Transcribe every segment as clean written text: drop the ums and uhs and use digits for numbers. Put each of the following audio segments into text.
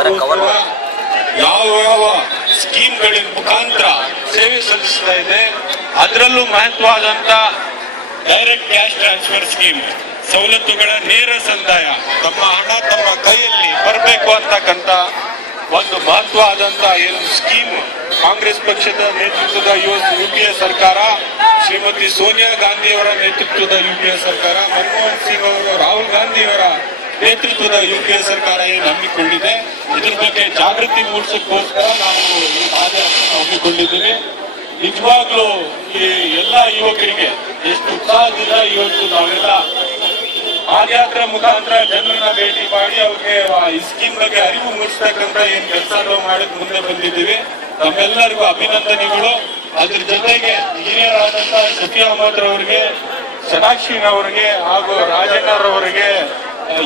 ಪಕ್ಷಕ್ಕೋಸ್ಕರ ಯಾವ ಸ್ಕೀಮ್ಗಳ ಮುಖಾಂತರ ಸೇವೆ ಸಲ್ಲಿಸ್ತಾ ಇದೆ. ಅದರಲ್ಲೂ ಮಹತ್ವವಾದಂತ ಡೈರೆಕ್ಟ್ ಕ್ಯಾಶ್ ಟ್ರಾನ್ಸ್ಫರ್ ಸ್ಕೀಮ್, ಸವಲತ್ತುಗಳ ನೇರ ಸಂದಾಯ, ತಮ್ಮ ಹಣ ತಮ್ಮ ಕೈಯಲ್ಲಿ ಬರಬೇಕು ಅಂತಕ್ಕಂಥ ಒಂದು ಮಹತ್ವವಾದಂತ ಏನು ಸ್ಕೀಮ್ ಕಾಂಗ್ರೆಸ್ ಪಕ್ಷದ ನೇತೃತ್ವದ ಯುಪಿಎ ಸರ್ಕಾರ, ಶ್ರೀಮತಿ ಸೋನಿಯಾ ಗಾಂಧಿಯವರ ನೇತೃತ್ವದ ಯುಪಿಎ ಸರ್ಕಾರ, ಮನಮೋಹನ್ ಸಿಂಗ್ ಅವರು, ರಾಹುಲ್ ಗಾಂಧಿಯವರ ನೇತೃತ್ವದ ಯುಪಿಎ ಸರ್ಕಾರ ಏನು ಹಮ್ಮಿಕೊಂಡಿದೆ, ಇದ್ರ ಬಗ್ಗೆ ಜಾಗೃತಿ ಮೂಡಿಸೋಕ್ಕೋಸ್ಕರ ನಾವು ಈ ಪಾದಯಾತ್ರೆ ಹಮ್ಮಿಕೊಂಡಿದ್ದೀವಿ. ನಿಜವಾಗ್ಲೂ ಈ ಎಲ್ಲ ಯುವಕರಿಗೆ ಎಷ್ಟು ಉತ್ಸಾಹದಿಂದ ಇವತ್ತು ನಾವೆಲ್ಲ ಪಾದಯಾತ್ರೆ ಮುಖಾಂತರ ಜನರನ್ನ ಭೇಟಿ ಮಾಡಿ ಅವ್ರಿಗೆ ಈ ಸ್ಕೀಮ್ ಬಗ್ಗೆ ಅರಿವು ಮೂಡಿಸ್ತಕ್ಕಂಥ ಏನ್ ಕೆಲಸ ಮಾಡಕ್ ಮುಂದೆ ಬಂದಿದ್ದೀವಿ. ನಮ್ಮೆಲ್ಲರಿಗೂ ಅಭಿನಂದನೆಗಳು. ಅದ್ರ ಜೊತೆಗೆ ಹಿರಿಯರಾದಂತ ಶಫಿ ಅಹಮದ್ ರವರಿಗೆ, ಶನಾಕ್ಷಿನವರಿಗೆ ಹಾಗೂ ರಾಜಣ್ಣರವರಿಗೆ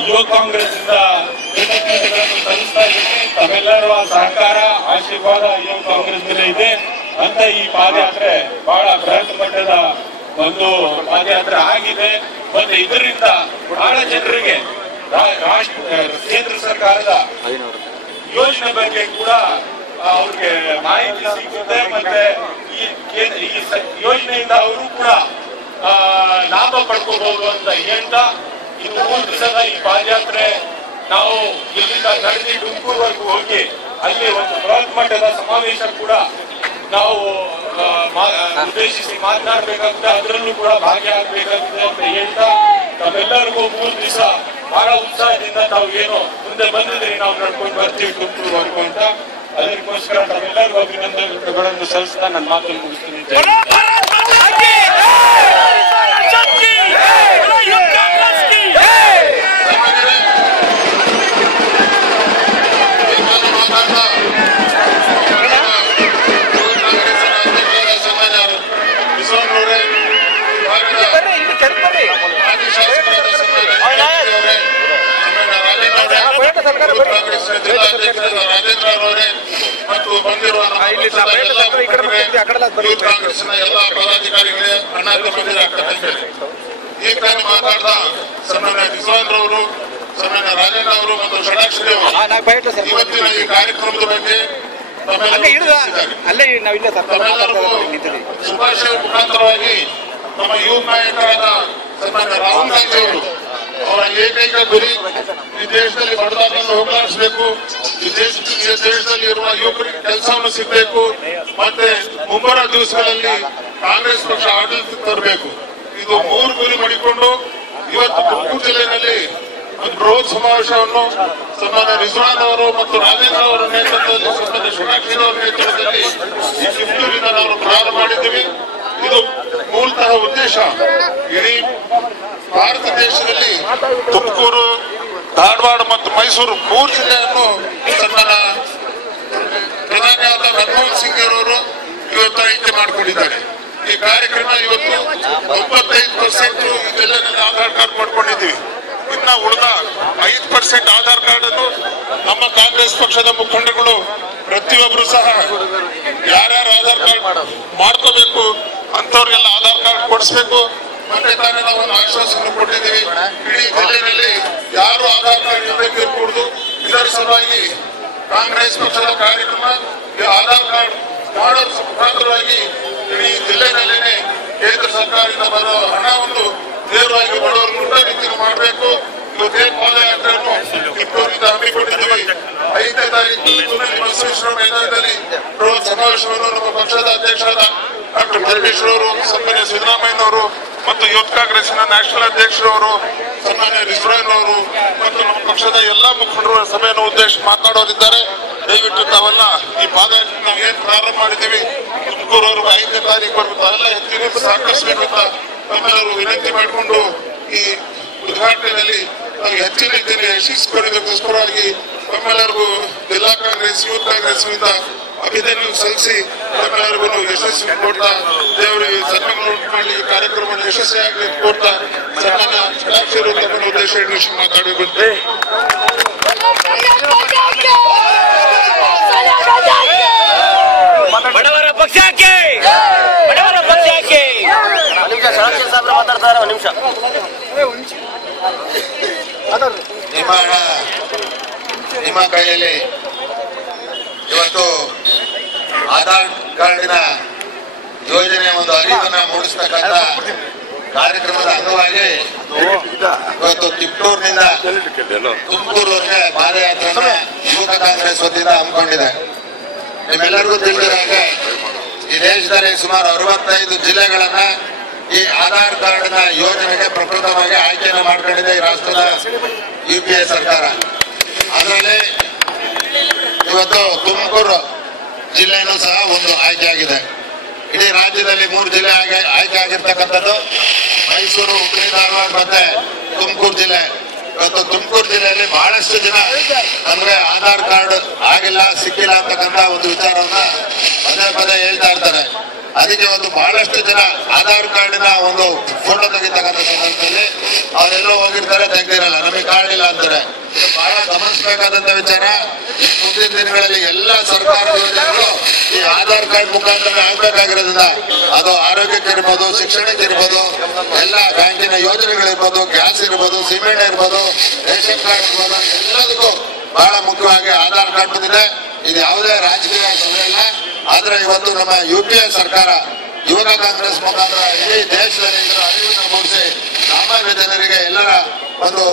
ಯುವ ಕಾಂಗ್ರೆಸ್ ಇಂದ ಕೃತಜ್ಞತೆಗಳನ್ನು ಸಲ್ಲಿಸ್ತಾ ಇದ್ದೀನಿ. ತಮ್ಮೆಲ್ಲರ ಸಹಕಾರ ಆಶೀರ್ವಾದ ಯುವ ಕಾಂಗ್ರೆಸ್ ಮೇಲೆ ಇದೆ ಅಂತ ಈ ಪಾದಯಾತ್ರೆ ಬಹಳ ಬೃಹತ್ ಮಟ್ಟದ ಒಂದು ಪಾದಯಾತ್ರೆ ಆಗಿದೆ. ಮತ್ತೆ ಇದರಿಂದ ಬಹಳ ಜನರಿಗೆ ಕೇಂದ್ರ ಸರ್ಕಾರದ ಯೋಜನೆ ಬಗ್ಗೆ ಕೂಡ ಅವ್ರಿಗೆ ಮಾಹಿತಿ ಸಿಗುತ್ತೆ. ಮತ್ತೆ ಈ ಯೋಜನೆಯಿಂದ ಅವರು ಕೂಡ ಲಾಭ ಪಡ್ಕೋಬಹುದು ಅಂತ ಹೇಳ್ತಾ, ಇದು 3 ದಿವಸದ ಈ ಪಾದಯಾತ್ರೆ ನಾವು ಇಲ್ಲಿಂದ ನಡೆದಿ ತುಮಕೂರುವರೆಗೂ ಹೋಗಿ ಅಲ್ಲಿ ಒಂದು ಬೃಹತ್ ಮಟ್ಟದ ಸಮಾವೇಶ ಕೂಡ ನಾವು ಉದ್ದೇಶಿಸಿ ಮಾತನಾಡಬೇಕಾಗುತ್ತೆ, ಅದರಲ್ಲೂ ಕೂಡ ಭಾಗಿಯಾಗಬೇಕಾಗುತ್ತೆ ಅಂತ ಹೇಳ್ತಾ, ತಾವೆಲ್ಲರಿಗೂ 3 ದಿವಸ ಬಹಳ ಉತ್ಸಾಹದಿಂದ ತಾವು ಏನು ಮುಂದೆ ಬಂದಿದ್ರಿ, ನಾವು ನಡ್ಕೊಂಡು ಬರ್ತೀವಿ ತುಮಕೂರುವರೆಗೂ ಅಂತ. ಅದಕ್ಕೋಸ್ಕರ ತಾವೆಲ್ಲರಿಗೂ ಅಭಿನಂದನೆಗಳನ್ನು ಸಲ್ಲಿಸ್ತಾ ನನ್ನ ಮಾತನ್ನು ಮುಗಿಸ್ತೀನಿ. ರಾಜೇಂದ್ರ ಅವರೇ ಮತ್ತು ಬಂದಿರುವ ಕಾಂಗ್ರೆಸ್ನ ಎಲ್ಲ ಪದಾಧಿಕಾರಿಗಳೇ, ಅಣ್ಣ ತಮ್ಮಂದಿರ ಅಕ್ಕ ತಂಗಿಯರೇ, ಈಗ ತಾನೇ ಮಾತಾಡ್ದ ಸನ್ಮಾನ್ಯ ರಿಜ್ವಾನ್ ರವರು, ಸನ್ಮಾನ್ಯ ರಾಜೇಂದ್ರ ಅವರು ಮತ್ತು ಷಡಾಕ್ಷರಿ ಅವರು ಇವತ್ತಿನ ಈ ಕಾರ್ಯಕ್ರಮದ ಬಗ್ಗೆ ತಮ್ಮೆಲ್ಲರಿಗೂ ಶುಭಾಶಯ ಮುಖಾಂತರವಾಗಿ ನಮ್ಮ ಯುವ ನಾಯಕರಾದ ಸನ್ಮಾನ್ಯ ರಾಹುಲ್ ಗಾಂಧಿ ಅವರು ಅವರ ಏಕೈಕ ಗುರಿ ಈ ದೇಶದಲ್ಲಿ ಬಡತನವನ್ನು ಹೋಗಲಾಡಿಸಬೇಕು, ಈ ದೇಶದಲ್ಲಿ ಇರುವ ಯುವಕರಿಗೆ ಕೆಲಸವನ್ನು ಸಿಗಬೇಕು, ಮತ್ತೆ ಮುಂಬರುವ ದಿವಸಗಳಲ್ಲಿ ಕಾಂಗ್ರೆಸ್ ಪಕ್ಷ ಆಡಳಿತಕ್ಕೆ ತರಬೇಕು. ಇದು 3 ಗುರಿ ಮಾಡಿಕೊಂಡು ಇವತ್ತು ತುಮಕೂರು ಜಿಲ್ಲೆಯಲ್ಲಿ ಒಂದು ಬೃಹತ್ ಸಮಾವೇಶವನ್ನು ಸನ್ಮಾನ್ಯ ರಿಜ್ವಾನ್ ಅವರು ಮತ್ತು ರಾಜೇಂದ್ರ ಅವರ ನೇತೃತ್ವದಲ್ಲಿ, ಸನ್ಮಾನ್ಯ ಷಡಾಕ್ಷರಿ ಅವರ ನೇತೃತ್ವದಲ್ಲಿ ತುಮಕೂರಿನಿಂದ ನಾವು ಪ್ರಾರಂಭ ಮಾಡಿದ್ದೀವಿ. ಇದು ಮೂಲತಃ ಉದ್ದೇಶ ಇಡೀ ಭಾರತ ದೇಶದಲ್ಲಿ ತುಮಕೂರು, ಧಾರವಾಡ ಮತ್ತು ಮೈಸೂರು 3 ಜಿಲ್ಲೆಯನ್ನು ಸನ್ಮಾನ್ಯ ಪ್ರಧಾನಿಯಾದ ಮನಮೋಹನ್ ಸಿಂಗ್ ಅವರು ಇವತ್ತು ಆಯ್ಕೆ ಮಾಡಿಕೊಂಡಿದ್ದಾರೆ. ಈ ಕಾರ್ಯಕ್ರಮ ಇವತ್ತು 95% ಈ ಜಿಲ್ಲೆಯಲ್ಲಿ ಆಧಾರ್ ಕಾರ್ಡ್ ಮಾಡ್ಕೊಂಡಿದ್ದೀವಿ. ಇನ್ನ ಉಳಿದ 5% ಆಧಾರ್ ಕಾರ್ಡ್ ಅನ್ನು ನಮ್ಮ ಕಾಂಗ್ರೆಸ್ ಪಕ್ಷದ ಮುಖಂಡಗಳು ಪ್ರತಿಯೊಬ್ಬರು ಸಹ ಯಾರ್ಯಾರು ಆಧಾರ್ ಕಾರ್ಡ್ ಮಾಡ್ಕೋಬೇಕು ಅಂತವ್ರಿಗೆಲ್ಲ ಆಧಾರ್ ಕಾರ್ಡ್ ಕೊಡಿಸ್ಬೇಕು. ಮತ್ತೆ ತಾನೇ ನಾವು ಒಂದು ಆಶ್ವಾಸನೆ ಕೊಟ್ಟಿದ್ದೀವಿ, ಇಡೀ ಜಿಲ್ಲೆಯಲ್ಲಿ ಯಾರು ಆಧಾರ್ ಕಾರ್ಡ್ ಇರಬೇಕು. ಇದರ ಸಲುವಾಗಿ ಕಾಂಗ್ರೆಸ್ ಪಕ್ಷದ ಕಾರ್ಯಕ್ರಮ ಆಧಾರ್ ಕಾರ್ಡ್ ಮಾಡೋದ್ರ ಮುಖಾಂತರವಾಗಿ ಇಡೀ ಜಿಲ್ಲೆನಲ್ಲಿನೇ ಕೇಂದ್ರ ಸರ್ಕಾರದಿಂದ ಬರೋ ಹಣವನ್ನು ನೇರವಾಗಿ ಬಡವರು ಮುಟ್ಟ ರೀತಿಯಲ್ಲಿ ಮಾಡಬೇಕು. ಇವತ್ತೇನು ಪಾದಯಾತ್ರೆಯನ್ನು ತುಮಕೂರಿನಿಂದ ಹಮ್ಮಿಕೊಂಡಿದ್ದೀವಿ. 5ನೇ ತಾರೀಕು ಬಸವೇಶ್ವರ ಮೈದಾನದಲ್ಲಿ ಬೃಹತ್ ಸಮಾವೇಶವನ್ನು ನಮ್ಮ ಪಕ್ಷದ ಅಧ್ಯಕ್ಷರಾದ ಡಾಕ್ಟರ್ ಪರಮೇಶ್ವರ್ ಅವರು, ಸನ್ಮಾನ್ಯ ಸಿದ್ದರಾಮಯ್ಯನವರು ಮತ್ತು ಯೂತ್ ಕಾಂಗ್ರೆಸ್ನ ನ್ಯಾಷನಲ್ ಅಧ್ಯಕ್ಷರವರು, ಸನ್ಮಾನ್ಯ ರಿಜ್ವಾನ್ ಅವರು ಮತ್ತು ನಮ್ಮ ಪಕ್ಷದ ಎಲ್ಲಾ ಮುಖಂಡರು ಸಭೆಯನ್ನು ಉದ್ದೇಶಿಸಿ ಮಾತನಾಡೋರಿದ್ದಾರೆ. ದಯವಿಟ್ಟು ತಾವೆಲ್ಲ ಈ ಪಾದಯಾತ್ರೆ ನಾವು ಏನ್ ಪ್ರಾರಂಭ ಮಾಡಿದ್ದೀವಿ ತುಮಕೂರವರೆಗೂ 5ನೇ ತಾರೀಕು ವರೆಗೂ ತಾವೆಲ್ಲ ಹೆಚ್ಚಿನ ಸಹಕರಿಸಬೇಕಂತ ತಮ್ಮೆಲ್ಲರೂ ವಿನಂತಿ ಮಾಡಿಕೊಂಡು ಈ ಉದ್ಘಾಟನೆಯಲ್ಲಿ ನಾವು ಹೆಚ್ಚಿನ ರೀತಿಯಲ್ಲಿ ಯಶಸ್ವಿಗೊಳಿಸೋದಕ್ಕೋಸ್ಕರವಾಗಿ ತಮ್ಮೆಲ್ಲರಿಗೂ ಜಿಲ್ಲಾ ಕಾಂಗ್ರೆಸ್, ಯೂತ್ ಕಾಂಗ್ರೆಸ್ ನಿಂದ ಅಭಿನಂದನೆ ಸಲ್ಲಿಸಿ ತಮ್ಮೆಲ್ಲರಿಗೂ ಯಶಸ್ವಿ ಕೊಡ್ತಾ ದೇವರಿಗೆ ಸನ್ಮಾನ ಮಾಡಿ ಈ ಕಾರ್ಯಕ್ರಮವನ್ನು ಯಶಸ್ವಿಯಾಗಲಿ ಕೊಡ್ತಾ ಸನ್ಮಾನ ಷಡಾಕ್ಷರಿ ತಮ್ಮನ್ನು ಉದ್ದೇಶ ಮಾತಾಡಬೇಕು. ಬಡವರ ಪಕ್ಷಕ್ಕೆ, ಬಡವರ ಪಕ್ಷಕ್ಕೆ. ಷಡಾಕ್ಷರಿ ಸಾಹೇಬ್ರು ಮಾತಾಡ್ತಾರೆ. ಒಂದು ನಿಮಿಷ. ನಿಮ್ಮ ಕೈಯಲ್ಲಿ ಇವತ್ತು ಆಧಾರ್ ಕಾರ್ಡಿನ ಯೋಜನೆ ಒಂದು ಅರಿವನ್ನ ಮೂಡಿಸ್ತಕ್ಕಂಥ ಕಾರ್ಯಕ್ರಮದ ಅಂಗವಾಗಿ ಇವತ್ತು ತಿಪ್ಟೂರಿನಿಂದ ತುಮಕೂರುವರೆಗೆ ಪಾದಯಾತ್ರೆನ ಯುವಕ ಕಾಂಗ್ರೆಸ್ ವತಿಯಿಂದ ಹಮ್ಮಿಕೊಂಡಿದೆ. ನಿಮ್ಮೆಲ್ಲರಿಗೂ ತಿಳಿದಿರೋ ಹಾಗೆ ಈ ದೇಶದಲ್ಲಿ ಸುಮಾರು 65 ಜಿಲ್ಲೆಗಳನ್ನ ಈ ಆಧಾರ್ ಕಾರ್ಡ್ನ ಯೋಜನೆಗೆ ಪ್ರಪ್ರಥಮವಾಗಿ ಆಯ್ಕೆಯನ್ನು ಮಾಡ್ಕೊಂಡಿದೆ ಈ ರಾಷ್ಟ್ರದ UPA ಸರ್ಕಾರ. ಅದರಲ್ಲಿ ಇವತ್ತು ತುಮಕೂರು ಜಿಲ್ಲೆನೂ ಸಹ ಒಂದು ಆಯ್ಕೆ ಆಗಿದೆ. ಇಡೀ ರಾಜ್ಯದಲ್ಲಿ 3 ಜಿಲ್ಲೆ ಆಯ್ಕೆ ಆಗಿರ್ತಕ್ಕಂಥದ್ದು ಮೈಸೂರು, ಹುಬ್ಬಳ್ಳಿ, ಧಾರವಾಡ ಮತ್ತೆ ತುಮಕೂರು ಜಿಲ್ಲೆ. ಇವತ್ತು ತುಮಕೂರು ಜಿಲ್ಲೆಯಲ್ಲಿ ಬಹಳಷ್ಟು ಜನ ಅಂದ್ರೆ ಆಧಾರ್ ಕಾರ್ಡ್ ಆಗಿಲ್ಲ, ಸಿಕ್ಕಿಲ್ಲ ಅಂತಕ್ಕಂಥ ಒಂದು ವಿಚಾರವನ್ನ ಪದೇ ಪದೇ ಹೇಳ್ತಾ ಇರ್ತಾರೆ. ಅದಕ್ಕೆ ಒಂದು ಬಹಳಷ್ಟು ಜನ ಆಧಾರ್ ಕಾರ್ಡಿನ ಒಂದು ಫೋಟೋ ತೆಗಿತಕ್ಕಂಥ ಸಂದರ್ಭದಲ್ಲಿ ಅವರೆಲ್ಲೋ ಹೋಗಿರ್ತಾರೆ, ತೆಗ್ದಿರಲ್ಲ, ನಮಗೆ ಕಾರ್ಡ್ ಇಲ್ಲ ಅಂತಾರೆ. ಬಹಳ ಗಮನಿಸಬೇಕಾದಂತ ವಿಚಾರ. ಮುಂದಿನ ದಿನಗಳಲ್ಲಿ ಎಲ್ಲ ಸರ್ಕಾರದ ಯೋಜನೆಗಳು ಈ ಆಧಾರ್ ಕಾರ್ಡ್ ಮುಖಾಂತರ ಆಗ್ಬೇಕಾಗಿರೋದ್ರಿಂದ ಅದು ಆರೋಗ್ಯಕ್ಕೆ ಇರ್ಬೋದು, ಶಿಕ್ಷಣಕ್ಕೆ ಇರ್ಬೋದು, ಎಲ್ಲ ಬ್ಯಾಂಕಿನ ಯೋಜನೆಗಳಿರ್ಬೋದು, ಗ್ಯಾಸ್ ಇರ್ಬೋದು, ಸಿಮೆಂಟ್ ಇರ್ಬೋದು, ರೇಷನ್ ಕಾರ್ಡ್ ಇರ್ಬೋದು, ಎಲ್ಲದಕ್ಕೂ ಬಹಳ ಮುಖ್ಯವಾಗಿ ಆಧಾರ್ ಕಾರ್ಡ್ ಬಂದಿದೆ. ಇದು ಯಾವುದೇ ರಾಜಕೀಯ ಸಭೆ ಇಲ್ಲ. ಆದ್ರೆ ಇವತ್ತು ನಮ್ಮ UPA ಸರ್ಕಾರ ಯುವಕ ಕಾಂಗ್ರೆಸ್ ಮುಖಾಂತರ ಇಡೀ ದೇಶದಲ್ಲಿ ಇದರ ಅರಿವನ್ನು ಮೂಡಿಸಿ ಸಾಮಾನ್ಯ ಜನರಿಗೆ ಎಲ್ಲರ ಒಂದು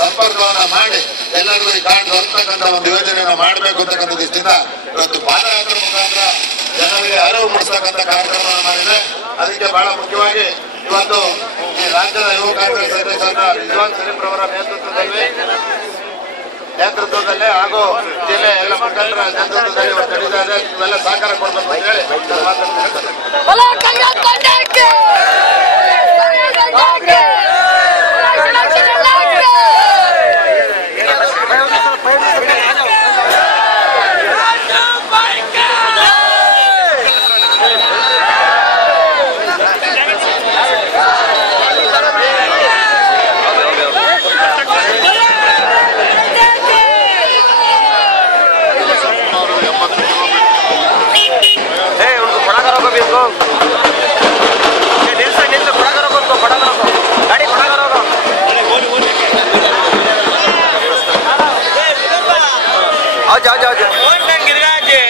ಸಂಪರ್ಕವನ್ನ ಮಾಡಿ ಎಲ್ಲರಿಗೂ ಈ ಕಾರ್ಡ್ ದೊರಕತಕ್ಕಂಥ ಒಂದು ಯೋಜನೆಯನ್ನ ಮಾಡಬೇಕು ಅಂತಕ್ಕಂಥ ದೃಷ್ಟಿಯಿಂದ ಇವತ್ತು ಪಾದಯಾತ್ರೆ ಮುಖಾಂತರ ಜನರಿಗೆ ಅರಿವು ಮೂಡಿಸ್ತಕ್ಕಂಥ ಕಾರ್ಯಕ್ರಮವನ್ನು ಮಾಡಿದೆ. ಅದಕ್ಕೆ ಬಹಳ ಮುಖ್ಯವಾಗಿ ಇವತ್ತು ಈ ರಾಜ್ಯದ ಯುವ ಕಾಂಗ್ರೆಸ್ ಅಧ್ಯಕ್ಷರಾದ ರಿಜ್ವಾನ್ ಸಲೀಂ ರವರ ನೇತೃತ್ವದಲ್ಲಿ ಹಾಗೂ ಜಿಲ್ಲೆ ಎಲ್ಲ ಮುಖಂಡರ ನೇತೃತ್ವದಲ್ಲಿ ಇವತ್ತು ನಡೀತಾ ಇದೆ. ನೀವೆಲ್ಲ ಸಹಕಾರ ಕೊಡಬೇಕು ಅಂತ ಹೇಳಿ ಮಾತಾಡ್ತಾರೆ.